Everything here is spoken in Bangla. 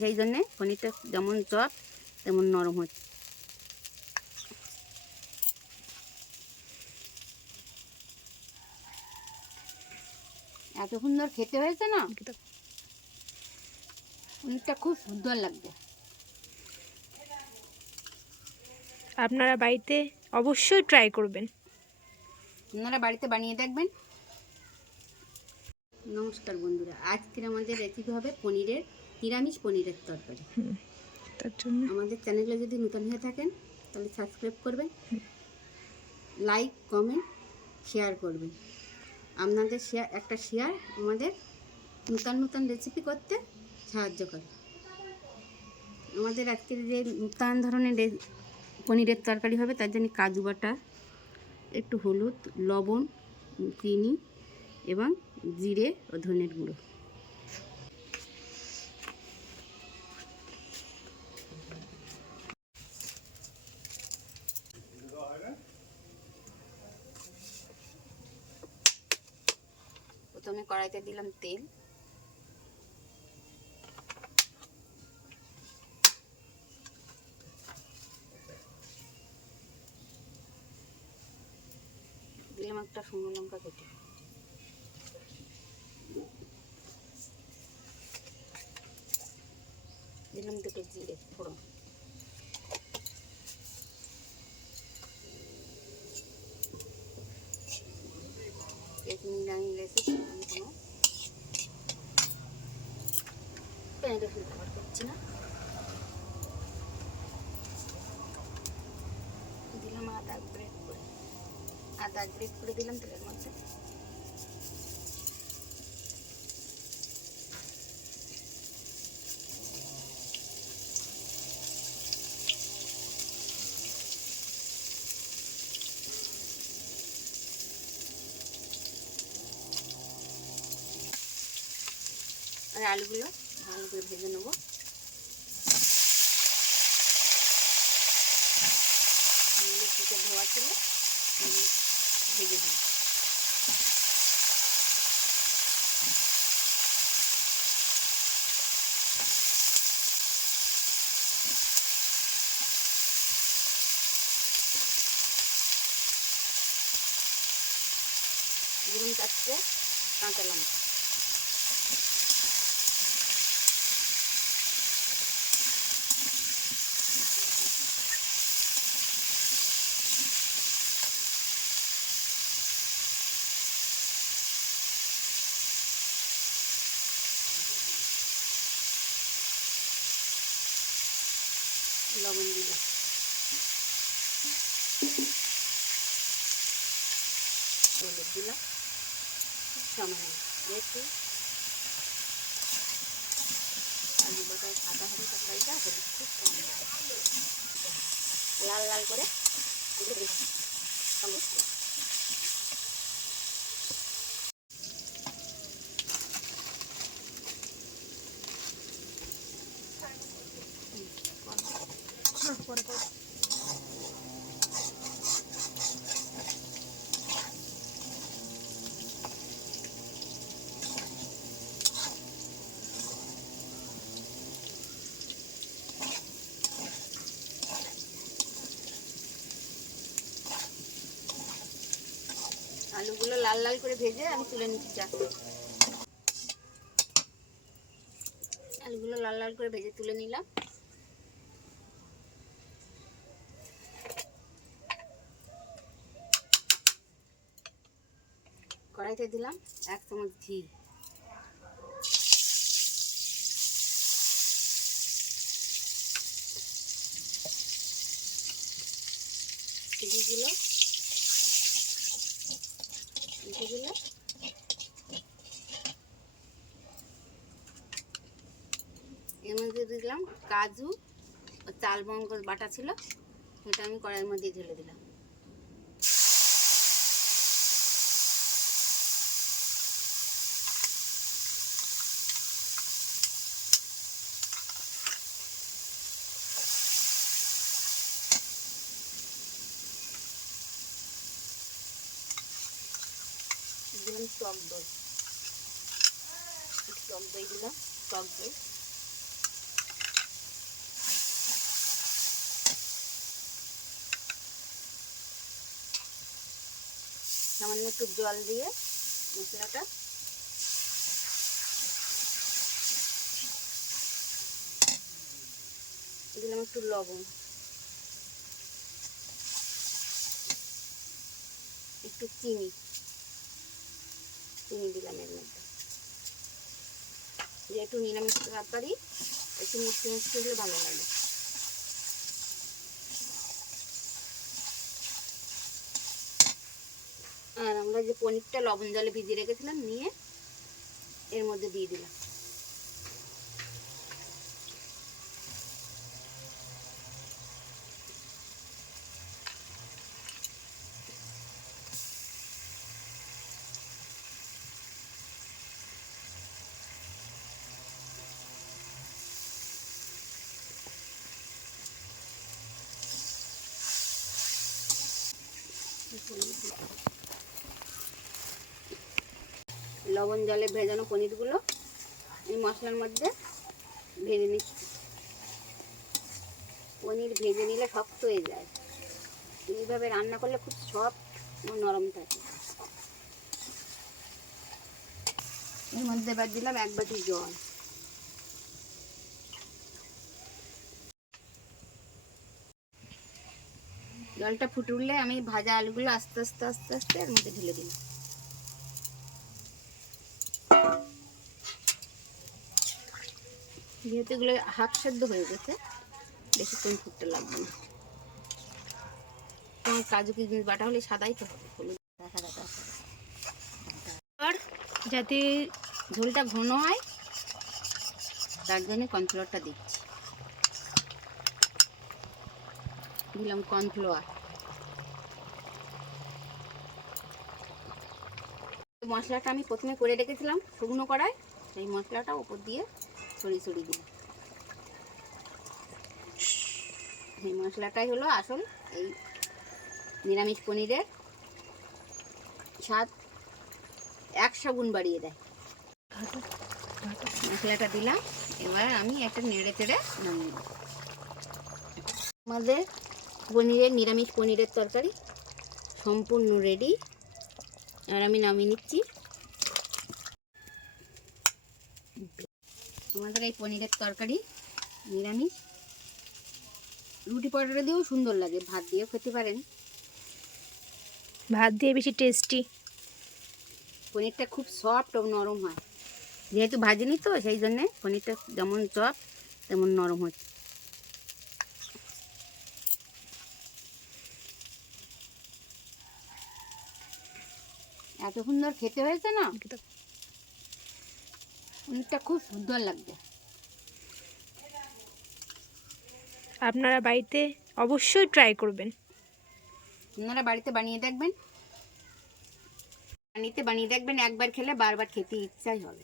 সেই জন্যে পনিরটা যেমন চপ তেমন নরম হচ্ছে। এত সুন্দর খেতে হয়েছে না, পনিরটা খুব সুন্দর লাগবে। আপনারা বাড়িতে অবশ্যই ট্রাই করবেন। আপনারা বাড়িতে বানিয়ে দেখবেন। নমস্কার বন্ধুরা, আজকের আমাদের রেসিপি হবে পনিরের নিরামিষ পনিরের তরকারি। তার জন্য আমাদের চ্যানেলে যদি নতুন হয়ে থাকেন তাহলে সাবস্ক্রাইব করবেন, লাইক কমেন্ট শেয়ার করবেন। আপনাদের একটা শেয়ার আমাদের নতুন নতুন রেসিপি করতে সাহায্য করে। আমাদের আজকের যে নতুন ধরনের পনিরের তরকারি হবে তার জন্য কাজু বাটা, একটু হলুদ, লবণ, চিনি এবং জিরে ও ধনের গুঁড়ো। প্রথমে কড়াইতে দিলাম তেল, দিলাম একটা শুকনো লঙ্কা কেটে, দিলাম দুটো জিরে ফোড়ন, নিরামিষ রেসিপি আমি কোনো পেঁয়াজ রসুন ব্যবহার করছি না। দিলাম আদা গ্রেট করে দিলাম তেলের মধ্যে। আর আলুগুলো ভালো করে ভেজে নেব। থেকে ধোয়া ছিল ভেজে দিই। দিলাম 4টে কাঁচা লঙ্কা, লবণ দিলাম, হলুদ দিলাম সামান্য, একটু আলু বাটায় সাদা হবে তরকারিটা, হলুদ খুব কম, লাল লাল করে আলুগুলো লাল লাল করে ভেজে আমি তুলে নিচ্ছি। আলুগুলো লাল লাল করে ভেজে তুলে নিলাম। কড়াইতে দিলাম 1 চামচ ঘি, ঘিগুলো দিলে এর মধ্যে দিলাম কাজু ও চাল লবঙ্গ বাটা ছিল, সেটা আমি কড়াইয়ের মধ্যে ঢেলে দিলাম। দিলাম টক দই, দিলাম টক দই, সামান্য একটু জল দিয়ে মশলাটা দিলাম, একটু লবণ, একটু চিনি দিলাম এর মধ্যে। যেহেতু নিরামিষ তরকারি একটু মিষ্টি মিষ্টি হলে ভালো লাগে। আর আমরা যে পনিরটা লবণ জলে ভিজিয়ে রেখেছিলাম নিয়ে এর মধ্যে দিয়ে দিলাম। লবণ জলে ভেজানো পনিরগুলো এই মশলার মধ্যে ভেজে নিচ্ছি। পনির ভেজে নিলে শক্ত হয়ে যায়, এইভাবে রান্না করলে খুব সফট ও নরম থাকে। এর মধ্যে এবার দিলাম 1 বাটি জল। জলটা ফুটে উঠলে আমি ভাজা আলুগুলো আস্তে আস্তে আস্তে আস্তে এর মধ্যে ঢেলে দিলাম। যেহেতু এগুলো হাফ সেদ্ধ হয়ে গেছে, বেশিক্ষণ ফুটতে লাগবে না। তোমার কাজু কিশমিশ বাটা হলে সাদাই তো হবে, হলুদ আর যাতে ঝোলটা ঘন হয় তার জন্য কর্নফ্লাওয়ারটা দিচ্ছি। দিলাম কর্নফ্লাওয়ার। মশলাটা আমি প্রথমে করে রেখেছিলাম শুকনো কড়াই, সেই মশলাটা উপর দিয়ে ছড়িয়ে ছড়িয়ে দিলাম। এই মশলাটাই হলো আসল এই নিরামিষ পনিরের স্বাদ 100 গুণ বাড়িয়ে দেয়। মশলাটা দিলাম, এবার আমি একটা নেড়ে চেড়ে নামিয়ে দেব। আমাদের নিরামিষ পনিরের তরকারি সম্পূর্ণ রেডি। আর আমি নামিয়ে নিচ্ছি। আমাদের এই পনিরের তরকারি নিরামিষ রুটি পরোটা দিয়েও সুন্দর লাগে, ভাত দিয়েও খেতে পারেন। ভাত দিয়ে বেশি টেস্টি। পনিরটা খুব সফট ও নরম হয়, যেহেতু ভাজিনি তো সেই জন্যে পনিরটা যেমন সফট তেমন নরম হচ্ছে। এত সুন্দর খেতে হয়েছে না, পনিরটা খুব সুন্দর লাগবে। আপনারা বাড়িতে অবশ্যই ট্রাই করবেন। আপনারা বাড়িতে বানিয়ে দেখবেন, একবার খেলে বারবার খেতে ইচ্ছাই হবে।